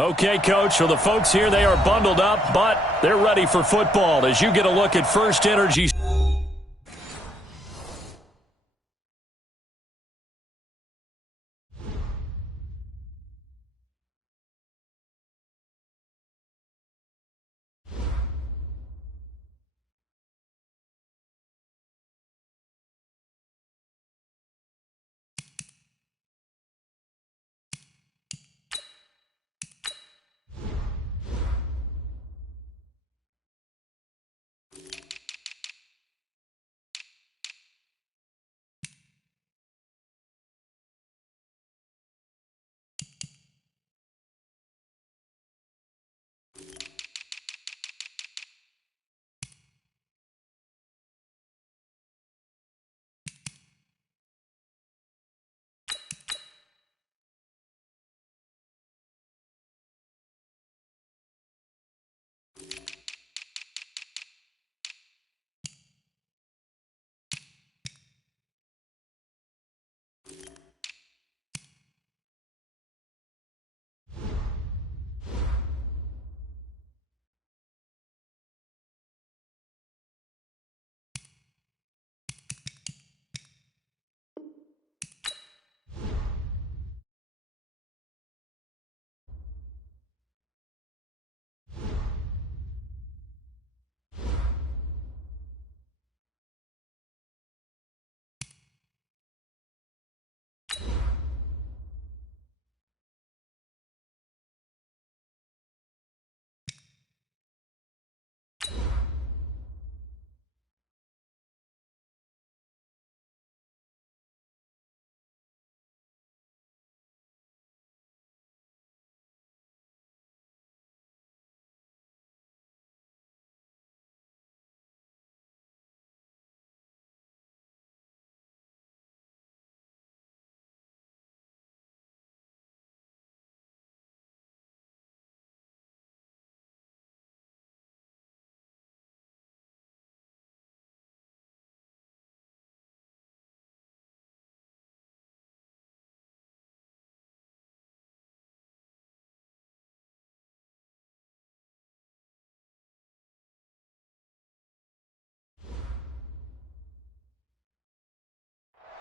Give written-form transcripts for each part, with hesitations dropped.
Okay, Coach, so the folks here, they are bundled up, but they're ready for football as you get a look at First Energy.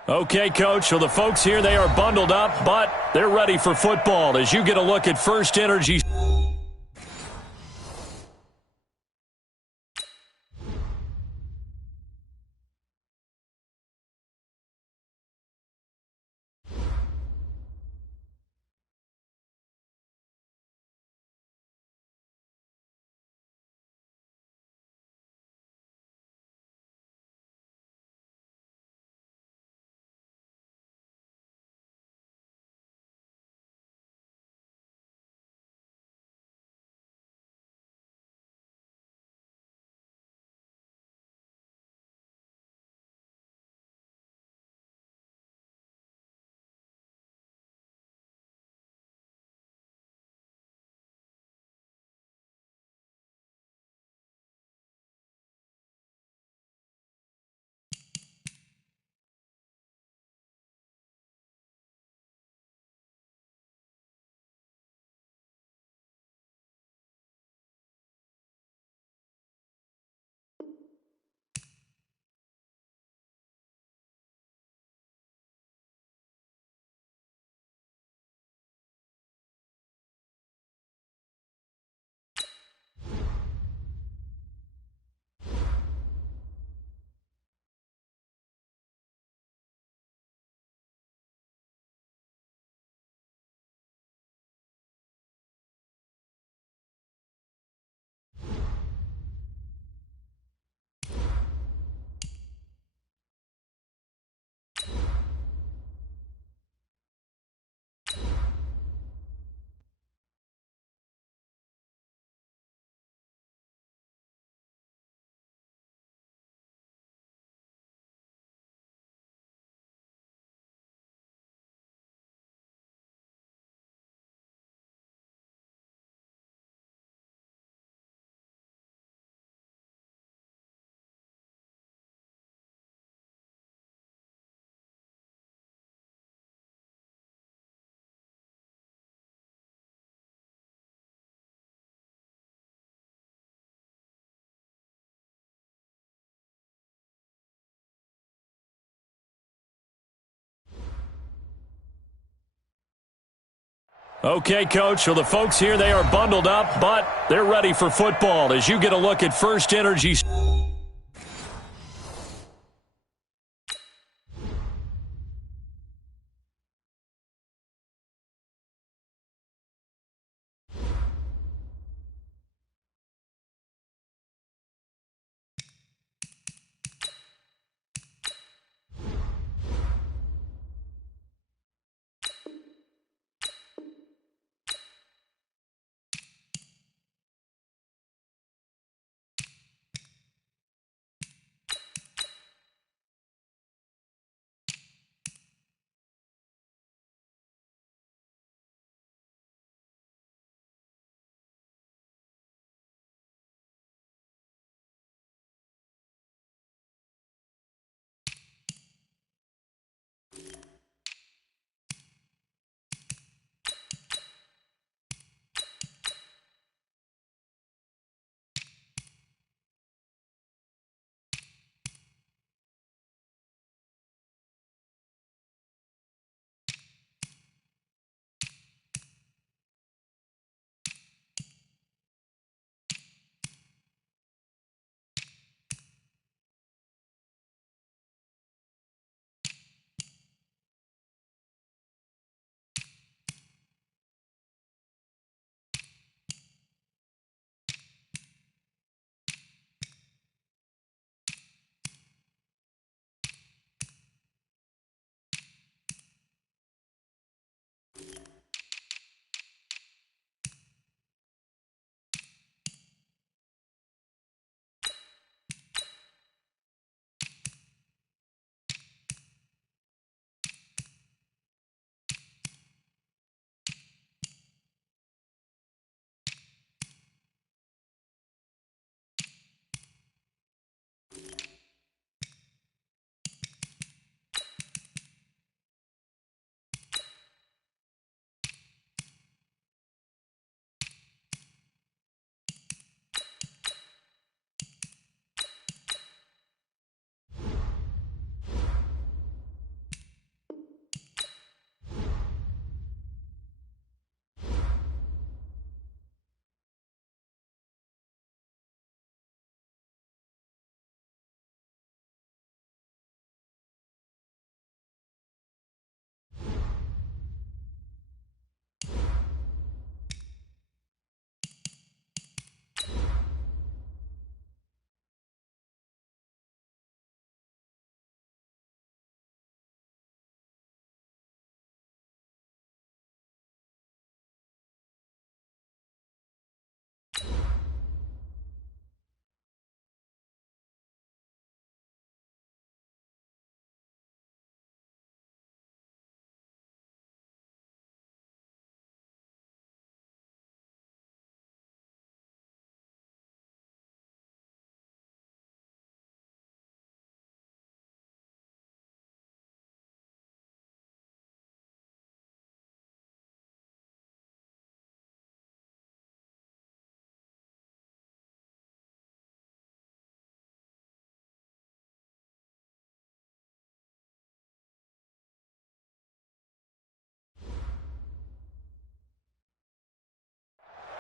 Okay, Coach, so the folks here, they are bundled up, but they're ready for football as you get a look at First Energy. Okay, Coach, well, the folks here, they are bundled up, but they're ready for football as you get a look at First Energy.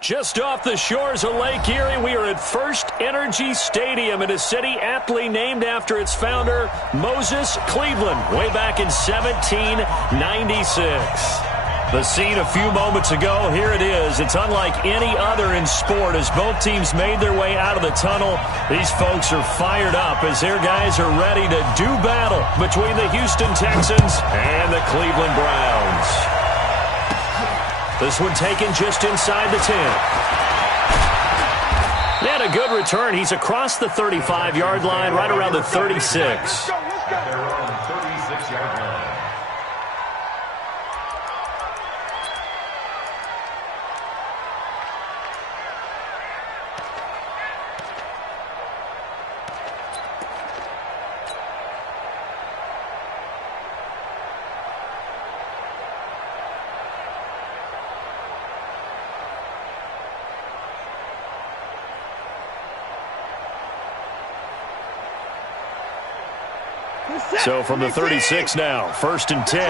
Just off the shores of Lake Erie, we are at First Energy Stadium in a city aptly named after its founder, Moses Cleveland, way back in 1796. The scene a few moments ago, here it is. It's unlike any other in sport as both teams made their way out of the tunnel. These folks are fired up as their guys are ready to do battle between the Houston Texans and the Cleveland Browns. This one taken just inside the 10. And a good return. He's across the 35-yard line, right around the 36. They're on the 36-yard line. So from the 36 now, 1st and 10.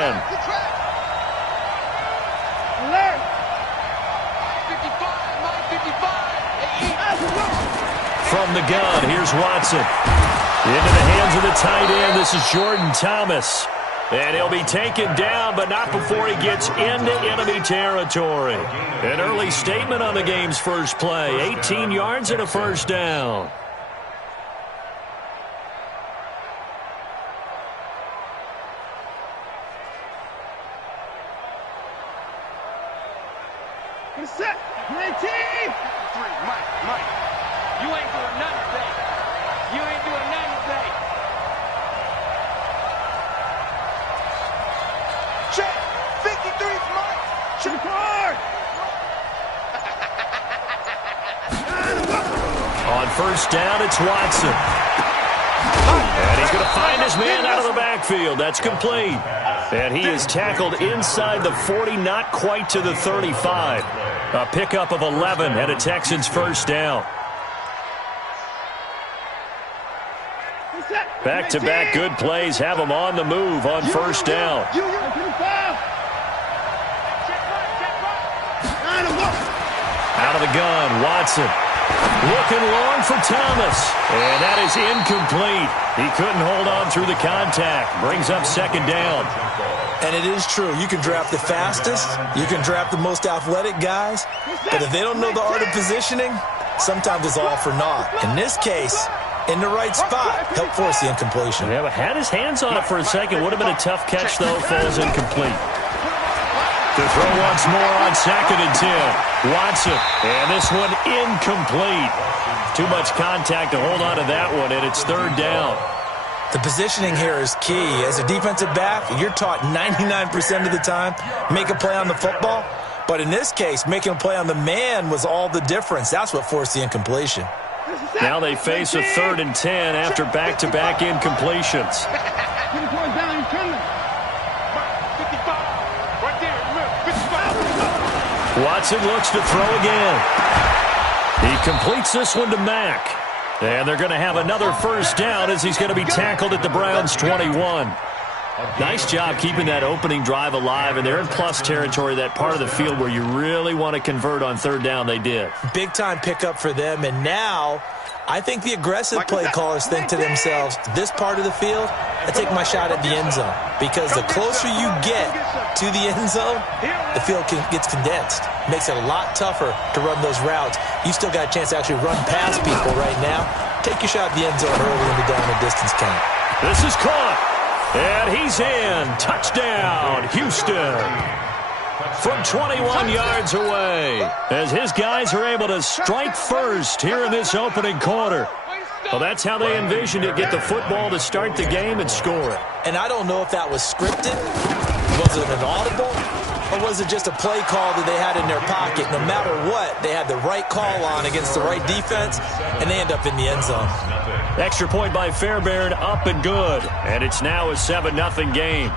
Alert! from the gun. Here's Watson. Into the hands of the tight end. This is Jordan Thomas. And he'll be taken down, but not before he gets into enemy territory. An early statement on the game's first play. 18 yards and a first down. Set. 19. Mike. You ain't doing nothing today. You ain't doing nothing today. Check. 53's Mike. Check hard. On first down, it's Watson. And he's going to find his man out of the backfield. That's complete. And he is tackled inside the 40, not quite to the 35. A pickup of 11 and a Texans first down. Back-to-back good plays have him on the move on first down. Out of the gun, Watson. Looking long for Thomas. And that is incomplete. He couldn't hold on through the contact. Brings up second down. And it is true. You can draft the fastest. You can draft the most athletic guys. But if they don't know the art of positioning, sometimes it's all for naught. In this case, in the right spot, help force the incompletion. Yeah, but had his hands on it for a second. Would have been a tough catch, though. Falls incomplete. To throw once more on second and 10. Watson. And this one incomplete. Too much contact to hold on to that one, and it's third down. The positioning here is key. As a defensive back, you're taught 99% of the time, make a play on the football. But in this case, making a play on the man was all the difference. That's what forced the incompletion. Now they face a 3rd and 10 after back-to-back incompletions. Watson looks to throw again. He completes this one to Mack. And they're going to have another first down as he's going to be tackled at the Browns' 21. Nice job keeping that opening drive alive, and they're in plus territory, that part of the field where you really want to convert on third down. They did. Big-time pickup for them, and now I think the aggressive play callers think to themselves, this part of the field, I take my shot at the end zone, because the closer you get to the end zone, the field gets condensed. Makes it a lot tougher to run those routes. You still got a chance to actually run past people right now. Take your shot at the end zone early in the down and distance count. This is caught. And he's in. Touchdown, Houston. From 21 yards away, as his guys are able to strike first here in this opening quarter. Well, that's how they envisioned it. Get the football to start the game and score it. And I don't know if that was scripted. Was it an audible? Or was it just a play call that they had in their pocket? No matter what, they had the right call on against the right defense, and they end up in the end zone. Extra point by Fairbairn, up and good. And it's now a 7-0 game.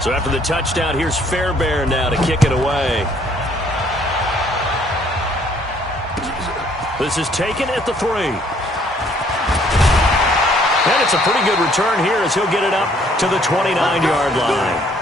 So after the touchdown, here's Fairbairn now to kick it away. This is taken at the 3. And it's a pretty good return here as he'll get it up to the 29-yard line.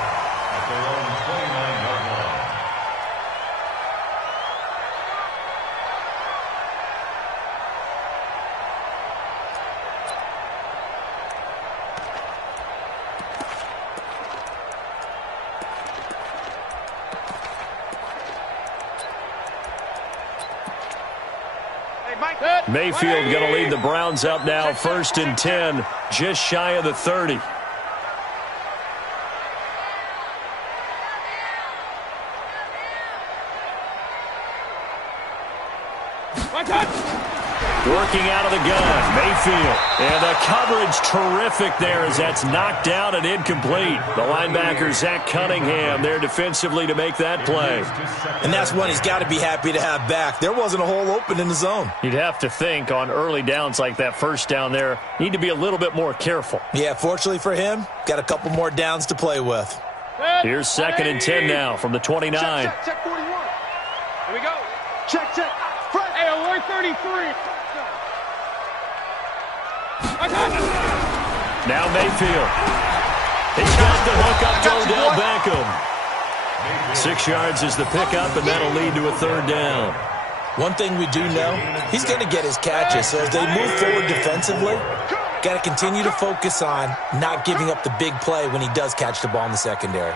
Mayfield going to lead the Browns up now, 1st and 10, just shy of the 30. Working out of the gun, Mayfield. And the coverage terrific there as that's knocked down and incomplete. The linebacker, Zach Cunningham, there defensively to make that play. And that's one he's got to be happy to have back. There wasn't a hole open in the zone. You'd have to think on early downs like that first down there, need to be a little bit more careful. Yeah, fortunately for him, got a couple more downs to play with. Here's 2nd and 10 now from the 29. Check 41. Here we go. Check. Front. Hey, alert 33. Now Mayfield. He's got the hook up to Odell Beckham. 6 yards is the pickup, and that'll lead to a third down. One thing we do know, he's going to get his catches. So as they move forward defensively, got to continue to focus on not giving up the big play when he does catch the ball in the secondary.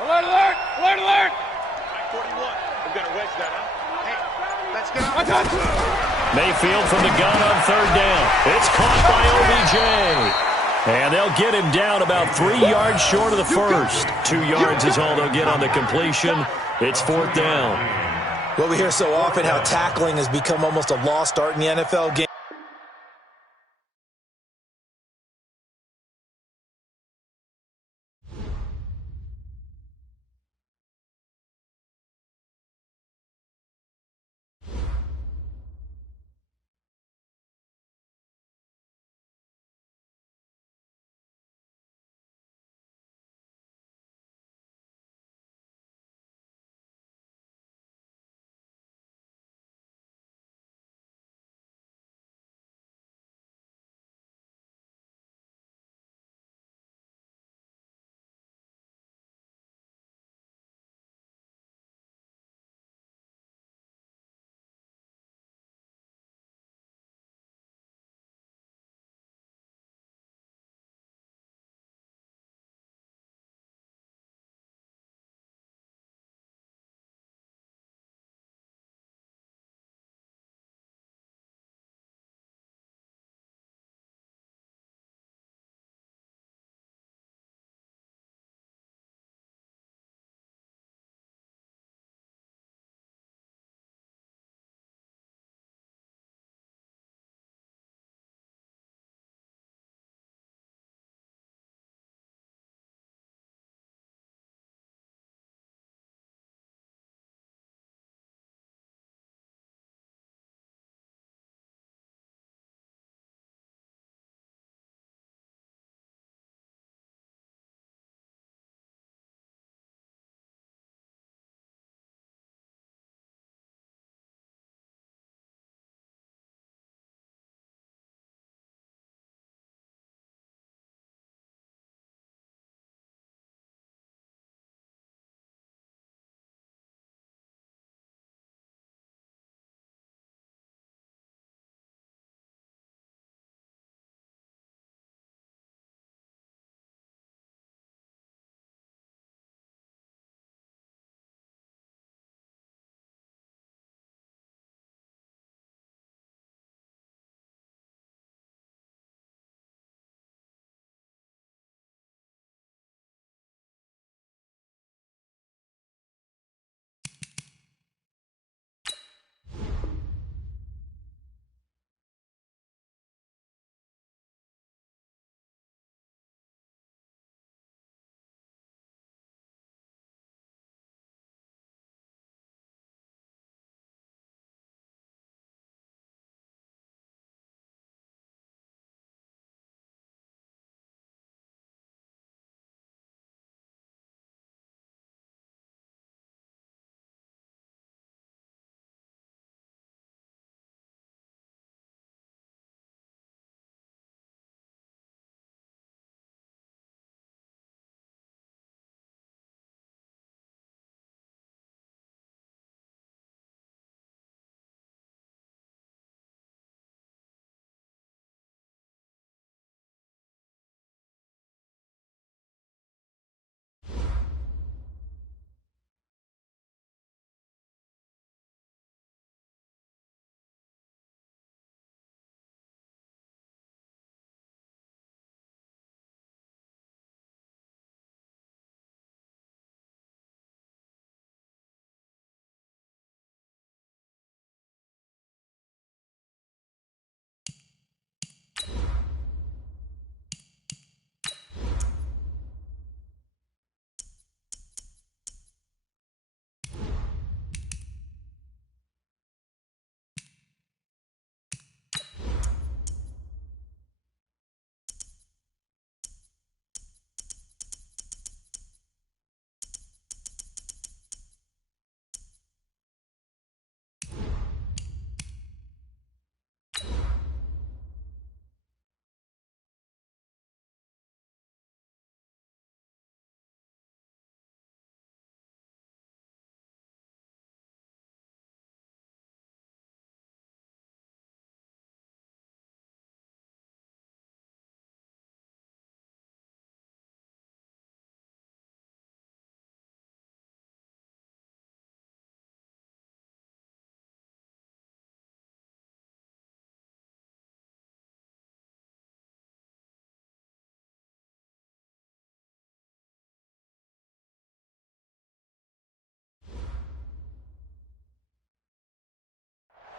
Alert, alert! Alert, alert! 41. We're going to wedge that out. Hey, let's get Watch out. out! Mayfield from the gun on third down. It's caught by OBJ. And they'll get him down about 3 yards short of the first. 2 yards is all they'll get on the completion. It's fourth down. Well, we hear so often how tackling has become almost a lost art in the NFL game.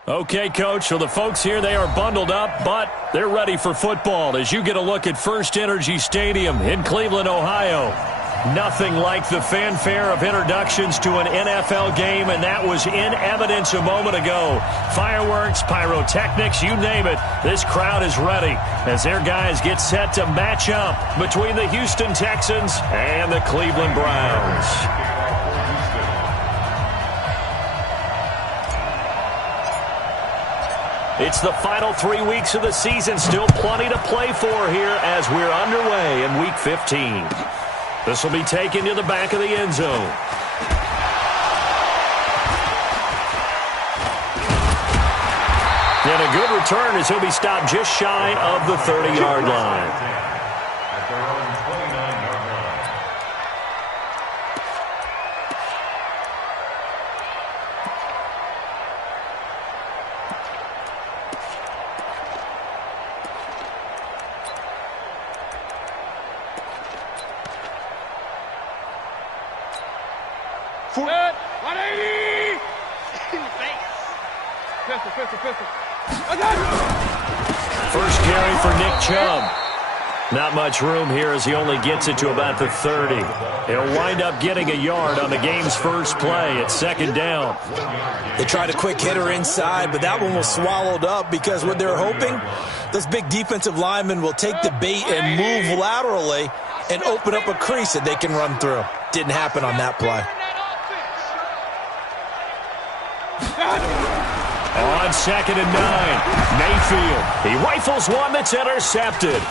Okay, Coach, so the folks here, they are bundled up, but they're ready for football as you get a look at First Energy Stadium in Cleveland, Ohio. Nothing like the fanfare of introductions to an NFL game, and that was in evidence a moment ago. Fireworks, pyrotechnics, you name it. This crowd is ready as their guys get set to match up between the Houston Texans and the Cleveland Browns. It's the final 3 weeks of the season. Still plenty to play for here as we're underway in Week 15. This will be taken to the back of the end zone. And a good return as he'll be stopped just shy of the 30-yard line. First carry for Nick Chubb. Not much room here as he only gets it to about the 30. He'll wind up getting a yard on the game's first play at second down. They tried a quick hitter inside, but that one was swallowed up because what they're hoping, those big defensive linemen will take the bait and move laterally and open up a crease that they can run through. Didn't happen on that play. On 2nd and 9, Mayfield. He rifles one that's intercepted.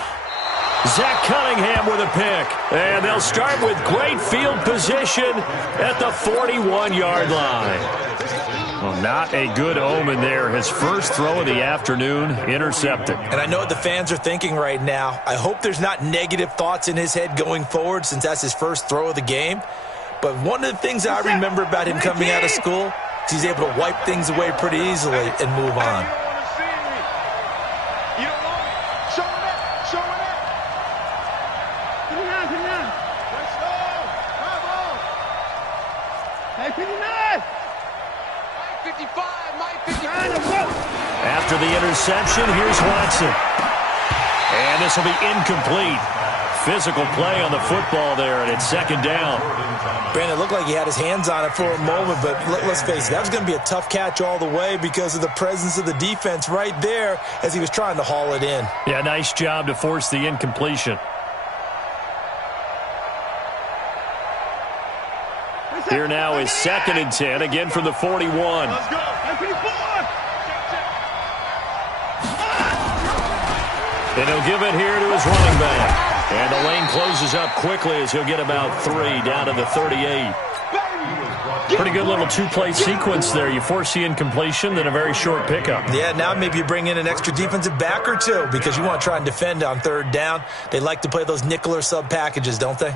Zach Cunningham with a pick. And they'll start with great field position at the 41-yard line. Well, not a good omen there. His first throw of the afternoon intercepted. And I know what the fans are thinking right now. I hope there's not negative thoughts in his head going forward since that's his first throw of the game. But one of the things I remember about him coming out of school, he's able to wipe things away pretty easily and move on. After the interception, here's Watson. And this will be incomplete. Physical play on the football there, and it's second down. Brandon, it looked like he had his hands on it for a moment, but let's face it, that was going to be a tough catch all the way because of the presence of the defense right there as he was trying to haul it in. Yeah, nice job to force the incompletion. Here now is 2nd and 10, again from the 41. Let's go. And he'll give it here to his running back. And the lane closes up quickly as he'll get about 3 down to the 38. Pretty good little two-play sequence there. You force the incompletion, then a very short pickup. Yeah, now maybe you bring in an extra defensive back or two because you want to try and defend on 3rd down. They like to play those nickel or sub packages, don't they?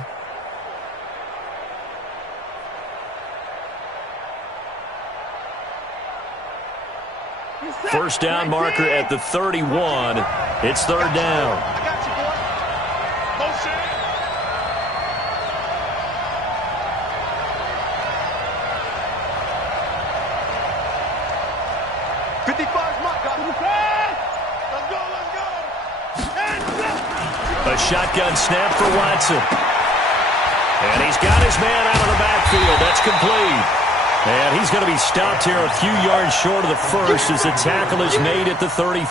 First down marker at the 31. It's 3rd down. I got you, boy. Motion. A shotgun snap for Watson. And he's got his man out of the backfield. That's complete. And he's going to be stopped here a few yards short of the first as the tackle is made at the 33.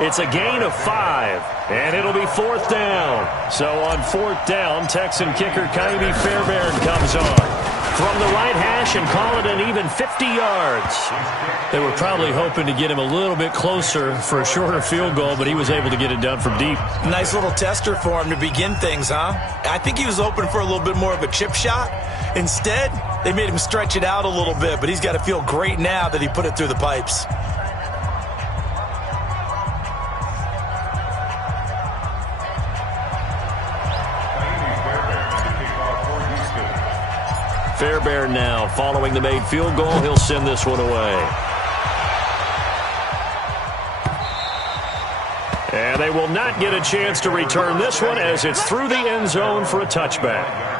It's a gain of 5, and it'll be 4th down. So on 4th down, Texan kicker Kaimi Fairbairn comes on from the right hash and call it an even 50 yards. They were probably hoping to get him a little bit closer for a shorter field goal, but he was able to get it done from deep. Nice little tester for him to begin things, huh? I think he was open for a little bit more of a chip shot. Instead, they made him stretch it out a little bit, but he's got to feel great now that he put it through the pipes. Fairbairn now following the made field goal. He'll send this one away. And they will not get a chance to return this one as it's through the end zone for a touchback.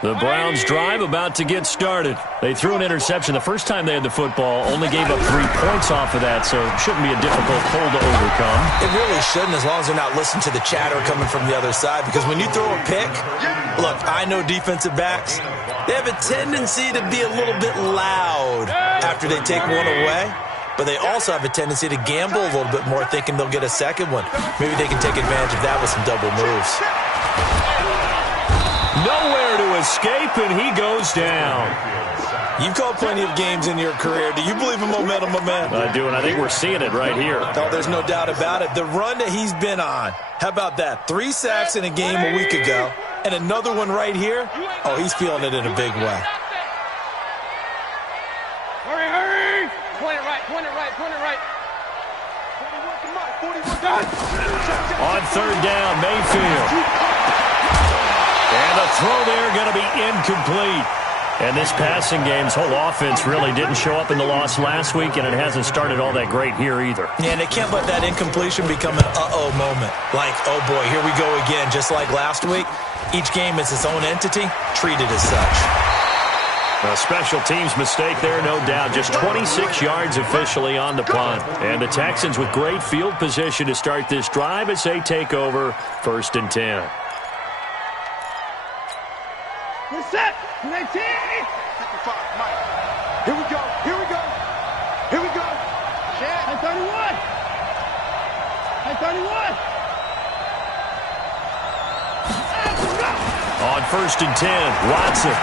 The Browns drive about to get started. They threw an interception the first time they had the football, only gave up 3 points off of that, so it shouldn't be a difficult hole to overcome. It really shouldn't, as long as they're not listening to the chatter coming from the other side, because when you throw a pick, look, I know defensive backs, they have a tendency to be a little bit loud after they take one away, but they also have a tendency to gamble a little bit more, thinking they'll get a second one. Maybe they can take advantage of that with some double moves. Nowhere to escape, and he goes down. You've called plenty of games in your career. Do you believe in momentum, my man? I do, and I think we're seeing it right here. Oh, there's no doubt about it. The run that he's been on, how about that? 3 sacks in a game a week ago, and another one right here. Oh, he's feeling it in a big way. Hurry, hurry! Point it right, point it right, point it right. 41, On third down, Mayfield. And the throw there going to be incomplete. And this passing game's whole offense really didn't show up in the loss last week, and it hasn't started all that great here either. Yeah, and they can't let that incompletion become an uh-oh moment. Like, oh boy, here we go again, just like last week. Each game is its own entity, treated as such. A special teams mistake there, no doubt. Just 26 yards officially on the punt. And the Texans with great field position to start this drive as they take over 1st and 10. We're set. 19. 55, Mike. Here we go. Here we go. Here we go. Shit. I 31. I 31. On 1st and 10, Watson.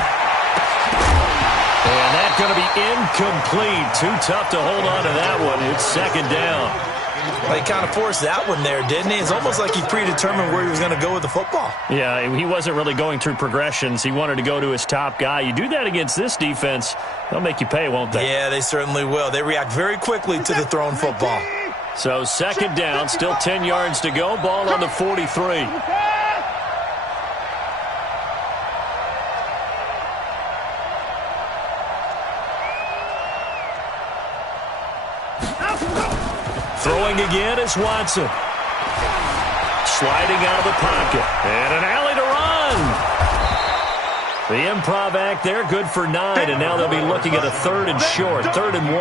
And that's going to be incomplete. Too tough to hold on to that one. It's 2nd down. They kind of forced that one there, didn't he? It's almost like he predetermined where he was going to go with the football. Yeah, he wasn't really going through progressions. He wanted to go to his top guy. You do that against this defense, they'll make you pay, won't they? Yeah, they certainly will. They react very quickly to the thrown football. So 2nd down, still 10 yards to go. Ball on the 43. Throwing again is Watson. Sliding out of the pocket. And an alley to run. The improv act there, good for 9. And now they'll be looking at a 3rd and short. 3rd and 1.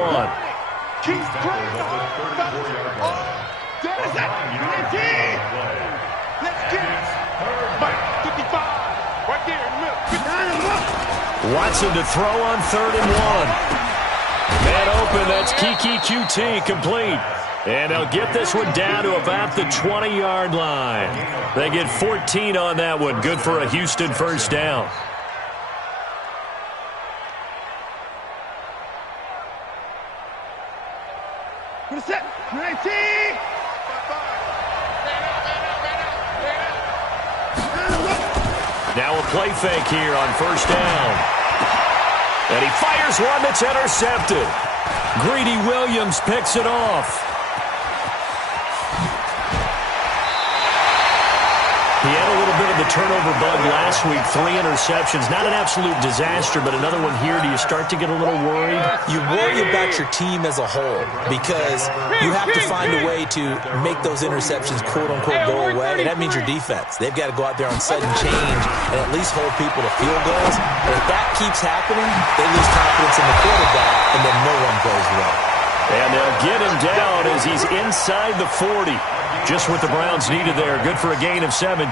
Watson to throw on 3rd and 1. Man open, that's Kiki QT, complete. And they'll get this one down to about the 20-yard line. They get 14 on that one. Good for a Houston 1st down. We're set. 19. Now a play fake here on 1st down. And he fires one that's intercepted. Greedy Williams picks it off. He had a little bit of the turnover bug last week. 3 interceptions. Not an absolute disaster, but another one here. Do you start to get a little worried? You worry about your team as a whole because you have to find a way to make those interceptions, quote-unquote, go away, and that means your defense. They've got to go out there on sudden change and at least hold people to field goals. And if that keeps happening, they lose confidence in the quarterback, and then no one plays well. And they'll get him down as he's inside the 40. Just what the Browns needed there. Good for a gain of 17.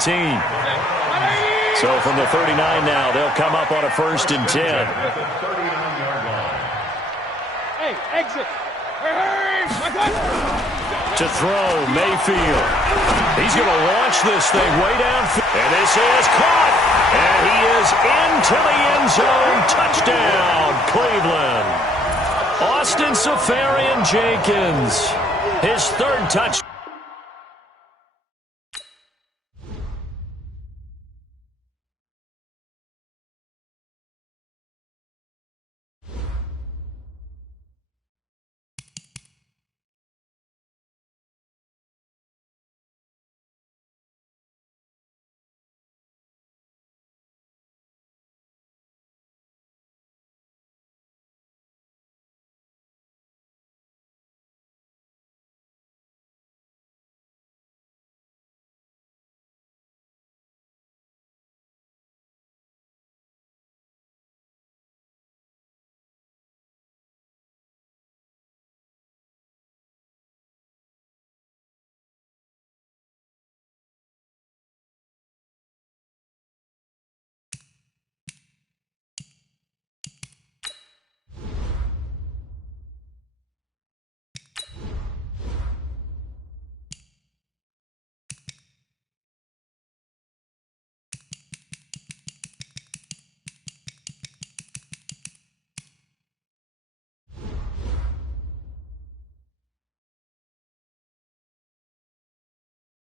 So from the 39 now, they'll come up on a 1st and 10. Hey, exit. Hurry, To throw, Mayfield. He's going to launch this thing way down. And this is caught. And he is into the end zone. Touchdown, Cleveland. Austin Safarian Jenkins. His 3rd touchdown.